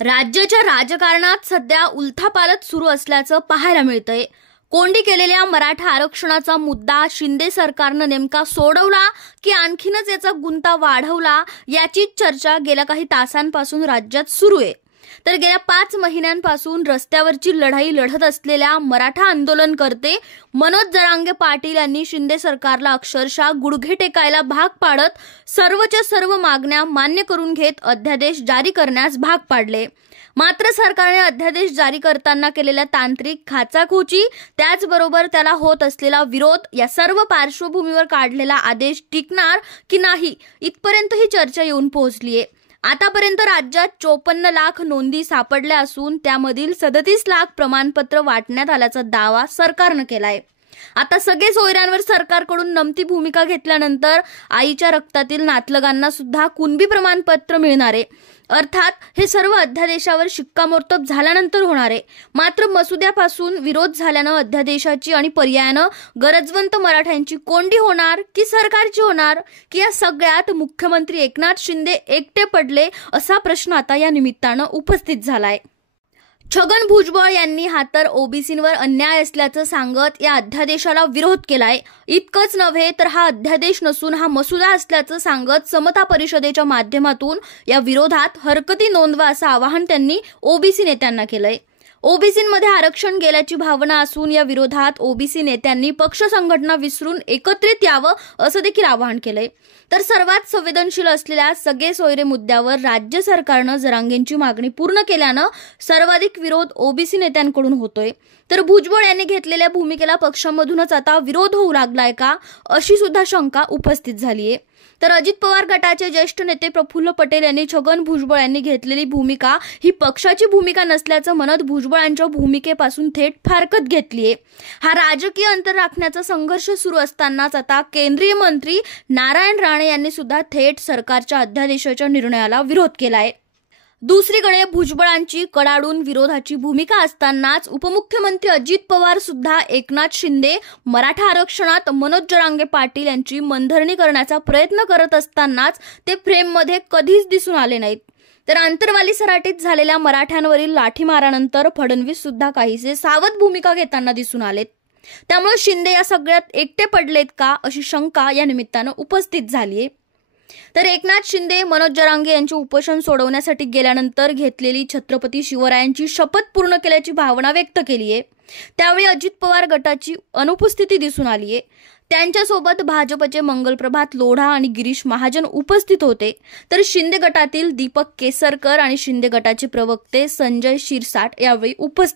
राज्याच्या राजकारणात सध्या उलथापालथ सुरू असल्याचं पाहायला मिळतंय। कोंडी केलेल्या मराठा आरक्षणाचा मुद्दा शिंदे सरकारनं नेमका सोडवला की आणखीनच याचा गुंता वाढवला याची चर्चा गेल्या काही तासांपासून राज्यात सुरू आहे। तर गेल्या 5 महिन्यांपासून रस्त्यावरची लढाई लढत असलेल्या मराठा आंदोलनकर्ते मनोज जरांगे पाटील यांनी शिंदे सरकारला अक्षरशः गुडघे टेकायला भाग पाडत सर्वच्या सर्व मागण्या मान्य करून घेत अध्यादेश जारी करण्यास भाग पाडले। मात्र सरकारने अध्यादेश जारी करताना केलेल्या तांत्रिक खाचाखोची त्याचबरोबर त्याला होत असलेला विरोध या सर्व पार्श्वभूमीवर काढलेला आदेश टिकणार की नाही इथपर्यंत ही चर्चा येऊन पोहोचलीये। आतापर्यंत राज्यात 54 लाख नोंदी सापडल्या असून त्यामधील 37 लाख प्रमाणपत्र वाटण्यात आल्याचा दावा सरकारने केलाय। आता सगळे सोयऱ्यांवर सरकारकडून नमती भूमिका घेतल्यानंतर आईच्या रक्तातील नातलगांना सुद्धा कुणबी प्रमाणपत्र मिळणार आहे। अर्थात हे सर्व अध्यादेशावर शिक्कामोर्तब झाल्यानंतर होणार आहे। मात्र मसुद्यापासून विरोध झाल्यानं अध्यादेशाची आणि पर्यायानं गरजवंत मराठ्यांची कोंडी होणार की सरकारची होणार की या सगळ्यात मुख्यमंत्री एकनाथ शिंदे एकटे पडले असा प्रश्न आता या निमित्तानं उपस्थित झालाय। छगन भुजबळ यांनी हा तर ओबीसींवर अन्याय असल्याचं सांगत या अध्यादेशाला विरोध केलाय। इतकंच नव्हे तर हा अध्यादेश नसून हा मसुदा असल्याचं सांगत समता परिषदेच्या माध्यमातून या विरोधात हरकती नोंदवा असं आवाहन त्यांनी ओबीसी नेत्यांना केलंय। ओबीसींमध्ये आरक्षण गेल्याची भावना असून या विरोधात ओबीसी नेत्यांनी पक्ष संघटना विसरून एकत्रित यावं असं देखील आवाहन केलंय। तर सर्वात संवेदनशील असलेल्या सगळे सोयरे मुद्द्यावर राज्य सरकारनं जरांगेंची मागणी पूर्ण केल्यानं सर्वाधिक विरोध ओबीसी नेत्यांकडून होतोय। तर भुजबळ यांनी घेतलेल्या भूमिकेला पक्षामधूनच आता विरोध होऊ लागलाय का अशी सुद्धा शंका उपस्थित झालीय। तर अजित पवार गटाचे ज्येष्ठ नेते प्रफुल्ल पटेल यांनी छगन भुजबळ यांनी घेतलेली भूमिका ही पक्षाची भूमिका नसल्याचं म्हणत भुजबळांच्या भूमिकेपासून थेट फारकत घेतलीये। हा राजकीय अंतर राखण्याचा संघर्ष सुरू असतानाच आता केंद्रीय मंत्री नारायण राणे यांनी सुद्धा थेट सरकारच्या अध्यादेशाच्या निर्णयाला विरोध केलाय। दुसरीकडे भुजबळांची कडाडून विरोधाची भूमिका असतानाच उपमुख्यमंत्री अजित पवार सुद्धा एकनाथ शिंदे मराठा आरक्षणात मनोज जरांगे पाटील यांची मनधरणी करण्याचा प्रयत्न करत असतानाच ते फ्रेममध्ये कधीच दिसून आले नाहीत। तर आंतरवाली सराटीत झालेल्या मराठ्यांवरील लाठीमारानंतर फडणवीस सुद्धा काहीसे सावध भूमिका घेताना दिसून आलेत। त्यामुळे शिंदे या सगळ्यात एकटे पडलेत का अशी शंका या निमित्तानं उपस्थित झालीये। तर एकनाथ शिंदे मनोज जरांगे यांचे उपोषण सोडवण्यासाठी गेल्यानंतर घेतलेली छत्रपती शिवरायांची शपथ पूर्ण केल्याची भावना व्यक्त केली आहे। त्यावेळी अजित पवार गटाची अनुपस्थिती दिसून आली आहे। त्यांच्यासोबत भाजपचे मंगलप्रभात लोढा आणि गिरीश महाजन उपस्थित होते। तर शिंदे गटातील दीपक केसरकर आणि शिंदे गटाचे प्रवक्ते संजय शिरसाट यावेळी उपस्थित